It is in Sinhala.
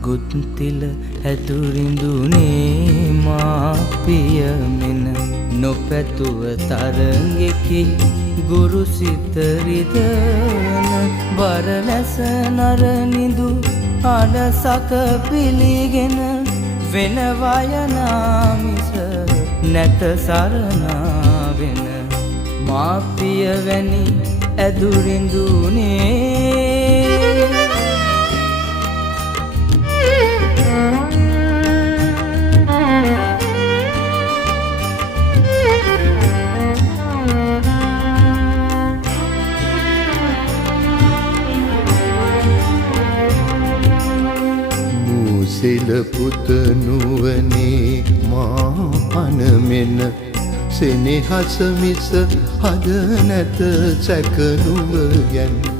ගුත්තිල හැතුරිඳුනේ මාපිය මෙන නොපැතුව තරගෙකි ගුරු සිත රිදවන වරලැස නරනිදු අඩසක පිළිගෙන වෙන වයනාමිස නැත සරණාවෙන මාපිය වැනි ඇදුරිඳුනේ සිල පුත නුවනේ මා අනමෙන සෙනෙහස මිස හද නැත සැක නුඹ යන්